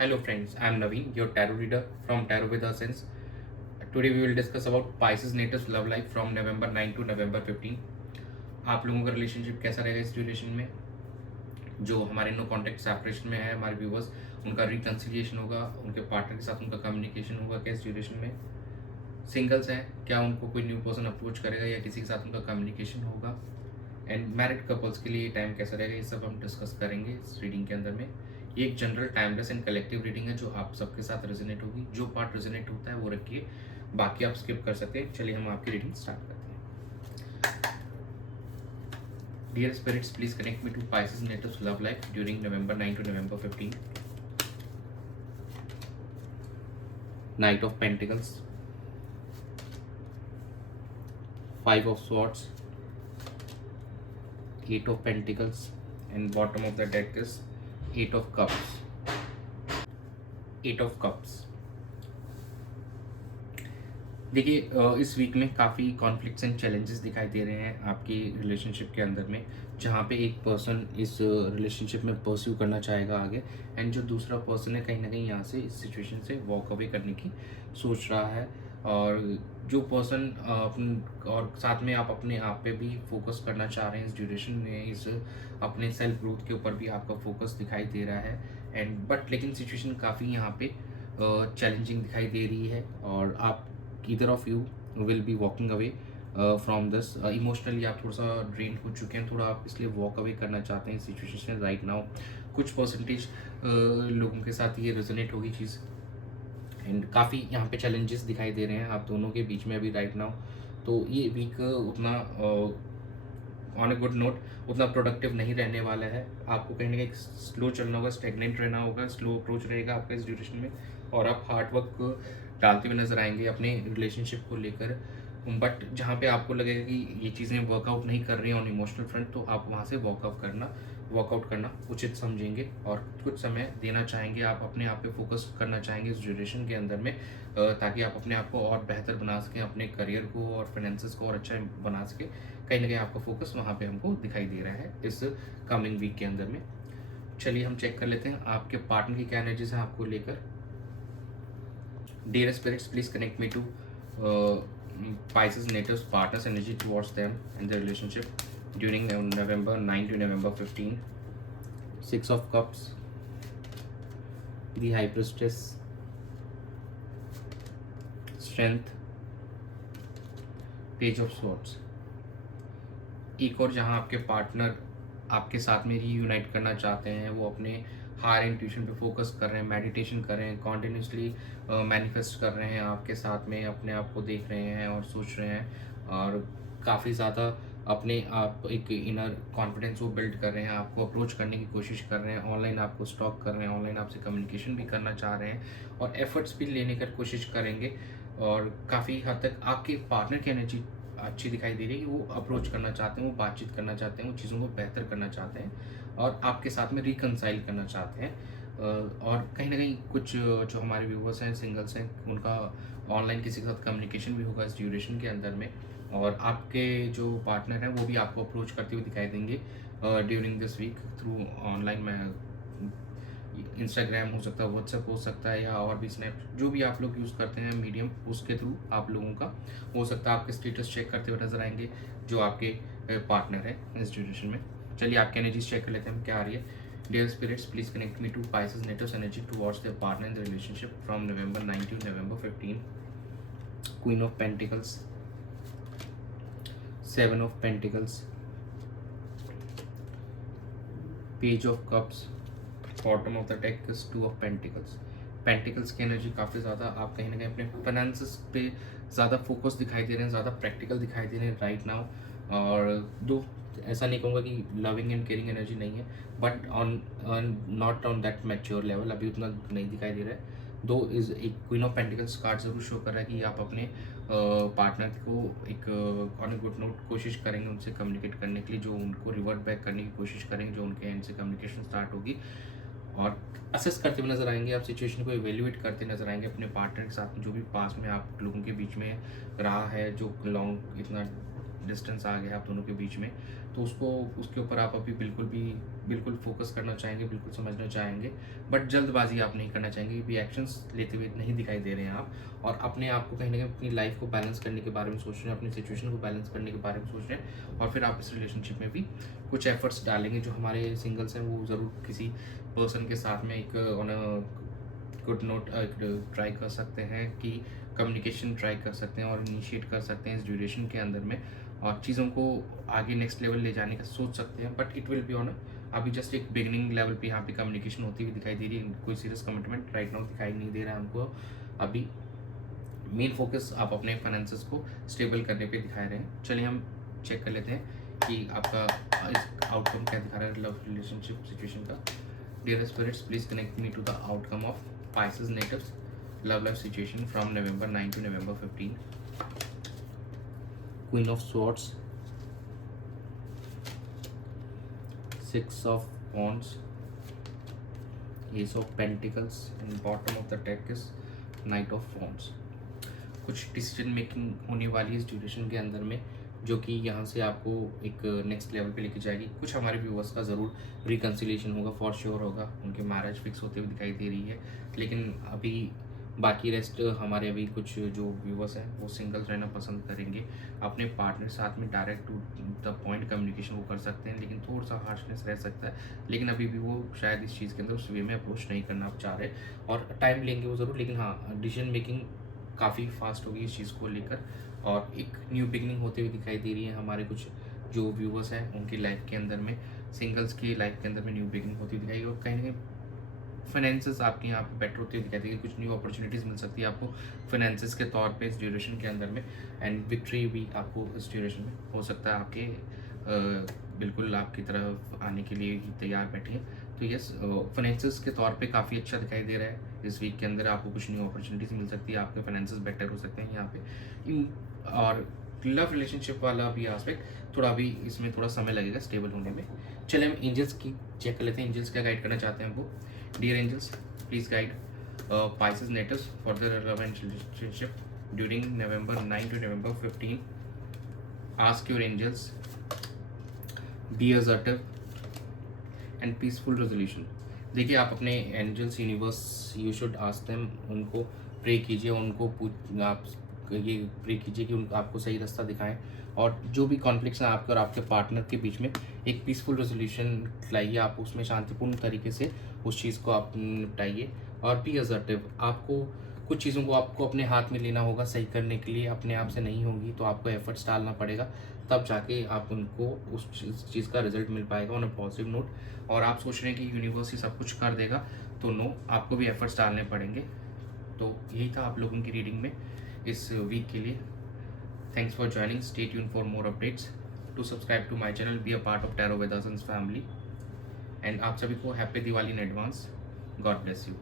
Hello friends, I am Naveen, your tarot reader from Tarot with Sense. Today we will discuss about Pisces natives love life from November 9 to November 15. आप लोगों का relationship कैसा रहेगा इस duration में? जो हमारे नो कॉन्टेक्ट सेपरेशन में है हमारे व्यूवर्स, उनका रिकन्सिलिएशन होगा, उनके पार्टनर के साथ उनका कम्युनिकेशन होगा क्या इस ड्यूरेशन में? सिंगल्स हैं, क्या उनको कोई न्यू पर्सन अप्रोच करेगा या किसी के साथ उनका कम्युनिकेशन होगा? एंड मैरिड कपल्स के लिए टाइम कैसा रहेगा, ये सब हम डिस्कस करेंगे इस रीडिंग के अंदर में। ये एक general timeless and collective reading है जो आप सबके साथ रेजोनेट होगी। जो पार्ट रेजोनेट होता है वो रखिए, बाकी आप स्किप कर सकते हैं। चलिए हम आपकी रीडिंग स्टार्ट करते हैं। Dear spirits, please connect me to Pisces natives love life during November 9 to November 15. Knight of Pentacles, Five of Swords, Eight of Pentacles, and bottom of the deck is Eight of Cups. Eight of Cups. देखिए, इस week में काफ़ी conflicts and challenges दिखाई दे रहे हैं आपकी relationship के अंदर में, जहाँ पे एक पर्सन इस रिलेशनशिप में परस्यू करना चाहेगा आगे, एंड जो दूसरा पर्सन है कहीं ना कहीं यहाँ से इस सिचुएशन से वॉक अवे करने की सोच रहा है। और जो पर्सन और साथ में आप अपने आप पे भी फोकस करना चाह रहे हैं इस ड्यूरेशन में, इस अपने सेल्फ ग्रोथ के ऊपर भी आपका फोकस दिखाई दे रहा है। एंड बट लेकिन सिचुएशन काफ़ी यहाँ पे चैलेंजिंग दिखाई दे रही है, और आप either of you will be walking away from this emotionally आप थोड़ा सा ड्रेन हो चुके हैं, थोड़ा आप इसलिए वॉक अवे करना चाहते हैं इस सिचुएशन से राइट नाउ। कुछ परसेंटेज लोगों के साथ ये रेजोनेट होगी चीज़, एंड काफ़ी यहाँ पे चैलेंजेस दिखाई दे रहे हैं आप दोनों के बीच में अभी राइट नाउ। तो ये वीक उतना ऑन ए गुड नोट उतना प्रोडक्टिव नहीं रहने वाला है। आपको कहीं ना कहीं स्लो चलना होगा, स्टेगनेंट रहना होगा, स्लो अप्रोच रहेगा आपका इस ड्यूरेशन में, और आप हार्ड वर्क डालते हुए नजर आएंगे अपने रिलेशनशिप को लेकर। बट जहाँ पे आपको लगेगा कि ये चीज़ें वर्कआउट नहीं कर रही हैं ऑन इमोशनल फ्रंट, तो आप वहाँ से वर्कआउट करना उचित समझेंगे और कुछ समय देना चाहेंगे। आप अपने आप पे फोकस करना चाहेंगे इस ड्यूरेशन के अंदर में, ताकि आप अपने आप को और बेहतर बना सकें, अपने करियर को और फाइनेंसेस को और अच्छा बना सकें। कहीं ना कहीं आपका फोकस वहाँ पे हमको दिखाई दे रहा है इस कमिंग वीक के अंदर में। चलिए हम चेक कर लेते हैं आपके पार्टनर की क्या एनर्जीज है आपको लेकर। Dear spirits, please connect me to Pisces natives partners energy towards them and their relationship during November 9 to November 15. Six of Cups, the High Priestess, Strength, Page of Swords. एक और जहाँ आपके partner आपके साथ में रीयूनाइट करना चाहते हैं, वो अपने हायर इंट्यूशन पे फोकस कर रहे हैं, मेडिटेशन कर रहे हैं, कॉन्टिन्यूसली मैनिफेस्ट कर रहे हैं आपके साथ में, अपने आप को देख रहे हैं और सोच रहे हैं, और काफ़ी ज़्यादा अपने आप एक इनर कॉन्फिडेंस वो बिल्ड कर रहे हैं, आपको अप्रोच करने की कोशिश कर रहे हैं, ऑनलाइन आपको स्टॉक कर रहे हैं, ऑनलाइन आपसे कम्युनिकेशन भी करना चाह रहे हैं, और एफर्ट्स भी लेने की कोशिश करेंगे। और काफ़ी हद तक आपके पार्टनर की एनर्जी अच्छी दिखाई दे रही है कि वो अप्रोच करना चाहते हैं, वो बातचीत करना चाहते हैं, वो चीज़ों को बेहतर करना चाहते हैं और आपके साथ में रिकनसाइल करना चाहते हैं। और कहीं ना कहीं कुछ जो हमारे व्यूवर्स हैं, सिंगल्स हैं, उनका ऑनलाइन किसी के साथ कम्युनिकेशन भी होगा इस ड्यूरेशन के अंदर में, और आपके जो पार्टनर हैं वो भी आपको अप्रोच करते हुए दिखाई देंगे during this week through online में। इंस्टाग्राम हो सकता है, व्हाट्सएप हो सकता है, या और भी स्नैप, जो भी आप लोग यूज़ करते हैं मीडियम, उसके थ्रू आप लोगों का हो सकता है आपके स्टेटस चेक करते हुए नजर आएंगे जो आपके पार्टनर है इस ड्यूरेशन में। चलिए आपकी एनर्जीज चेक कर लेते हैं क्या आ रही है। Dear spirits, please connect me to Pisces natives energy towards their partner in the relationship from November 9 to November 15. Queen of Pentacles, Seven of Pentacles, Page of Cups, bottom of the deck is Two of Pentacles. Pentacles की energy काफ़ी ज़्यादा, आप कहीं ना कहीं अपने finances पे ज़्यादा फोकस दिखाई दे रहे हैं, ज़्यादा प्रैक्टिकल दिखाई दे रहे हैं राइट नाउ। और दो, ऐसा नहीं कहूँगा कि लविंग एंड केयरिंग एनर्जी नहीं है, but on not on that mature level, अभी उतना नहीं दिखाई दे रहा है। दो इज एक क्वीन ऑफ पेंटिकल्स कार्ड जरूर शो कर रहा है कि आप अपने पार्टनर को एक ऑन ए गुड नोट कोशिश करेंगे उनसे कम्युनिकेट करने के लिए, जो उनको रिवर्ट बैक करने की कोशिश करेंगे, जो उनके एंड से कम्युनिकेशन स्टार्ट होगी, और असेस करते हुए नजर आएंगे, आप सिचुएशन को इवेल्युएट करते नजर आएंगे अपने पार्टनर के साथ, जो भी पास में आप लोगों के बीच में रहा है, जो लॉन्ग इतना डिस्टेंस आ गया है आप दोनों के बीच में, तो उसको उसके ऊपर आप अभी बिल्कुल फोकस करना चाहेंगे, बिल्कुल समझना चाहेंगे, बट जल्दबाजी आप नहीं करना चाहेंगे, भी एक्शंस लेते हुए नहीं दिखाई दे रहे हैं आप, और अपने आप को कहीं ना कहीं अपनी लाइफ को बैलेंस करने के बारे में सोच रहे हैं, अपनी सिचुएशन को बैलेंस करने के बारे में सोच रहे हैं, और फिर आप इस रिलेशनशिप में भी कुछ एफर्ट्स डालेंगे। जो हमारे सिंगल्स हैं वो ज़रूर किसी पर्सन के साथ में एक on a good note try कर सकते हैं कि कम्युनिकेशन ट्राई कर सकते हैं और इनिशिएट कर सकते हैं इस ड्यूरेशन के अंदर में, और चीज़ों को आगे नेक्स्ट लेवल ले जाने का सोच सकते हैं, but it will be on अभी जस्ट एक बिगिनिंग लेवल पे यहाँ पे कम्युनिकेशन होती हुई दिखाई दे रही है। कोई सीरियस कमिटमेंट राइट नाउ दिखाई नहीं दे रहा है हमको अभी। मेन फोकस आप अपने फाइनेंसेस को स्टेबल करने पे दिखा रहे हैं। चलिए हम चेक कर लेते हैं कि आपका इस आउटकम क्या दिखा रहा है लव रिलेशनशिप सिचुएशन का। Dear spirits, please connect me to the outcome of Pisces natives love life situation from November 9 to November 15. Queen of Swords, Six of Wands, Ace of Pentacles, and bottom of the deck is Knight of Wands. कुछ decision making होने वाली है इस duration के अंदर में, जो कि यहाँ से आपको एक नेक्स्ट लेवल पे लेके जाएगी। कुछ हमारे व्यूवर्स का ज़रूर रिकन्सिलेशन होगा, फॉर श्योर होगा, उनके मैरिज फिक्स होते हुए दिखाई दे रही है, लेकिन अभी बाकी रेस्ट हमारे अभी कुछ जो व्यूवर्स हैं वो सिंगल्स रहना पसंद करेंगे। अपने पार्टनर साथ में direct to the point communication वो कर सकते हैं, लेकिन थोड़ा सा हार्शनेस रह सकता है, लेकिन अभी भी वो शायद इस चीज़ के अंदर उस वे में अप्रोच नहीं करना आप चाह रहे, और टाइम लेंगे वो ज़रूर, लेकिन हाँ डिसीजन मेकिंग काफ़ी फास्ट होगी इस चीज़ को लेकर, और एक न्यू बिगनिंग होते हुए दिखाई दे रही है हमारे कुछ जो व्यूवर्स हैं उनकी लाइफ के अंदर में, सिंगल्स की लाइफ के अंदर में न्यू बिगनिंग होती हुई दिखाई, और कहीं ना कहीं फाइनेंसेस आपके यहाँ पे बेटर होती हुई दिखाई देगी। कुछ न्यू अपॉर्चुनिटीज़ मिल सकती है आपको फाइनेंसेस के तौर पे इस ड्यूरेशन के अंदर में, एंड विक्ट्री भी आपको इस ड्यूरेशन में हो सकता है। आपके बिल्कुल आपकी तरफ आने के लिए ही तैयार बैठे हैं। तो यस, फाइनेंसेस के तौर पे काफ़ी अच्छा दिखाई दे रहा है। इस वीक के अंदर आपको कुछ न्यू अपॉर्चुनिटीज़ मिल सकती है, आपके फाइनेंसेस बेटर हो सकते हैं यहाँ पे। और लव रिलेशनशिप वाला भी एस्पेक्ट थोड़ा अभी इसमें थोड़ा समय लगेगा स्टेबल होने में। चलिए हम एंजल्स की चेक कर लेते हैं, एंजल्स क्या गाइड करना चाहते हैं हमको। Dear angels, please guide Pisces natives for their love and relationship during November 9 to November 15. Ask your angels, be assertive and peaceful resolution. देखिए आप अपने angels universe you should ask them, उनको pray कीजिए, उनको आप ये प्रे कीजिए कि उनको आपको सही रास्ता दिखाएं, और जो भी कॉन्फ्लिक्ट्स हैं आपके और आपके पार्टनर के बीच में एक पीसफुल रेजोल्यूशन लाइए, आप उसमें शांतिपूर्ण तरीके से उस चीज़ को आप निपटाइए। और बी असर्टिव, आपको कुछ चीज़ों को आपको अपने हाथ में लेना होगा सही करने के लिए, अपने आप से नहीं होगी तो आपको एफर्ट्स डालना पड़ेगा, तब जाके आप उनको उस चीज़ का रिजल्ट मिल पाएगा ऑन अ पॉजिटिव नोट। और आप सोच रहे हैं कि यूनिवर्स ही सब कुछ कर देगा, तो नो, आपको भी एफर्ट्स डालने पड़ेंगे। तो यही था आप लोगों की रीडिंग में इस वीक के लिए। Thanks for joining, stay tune for more updates, to subscribe to my channel, be a part of tarot Vedasans family, and आप सभी को happy Diwali in advance. God bless you.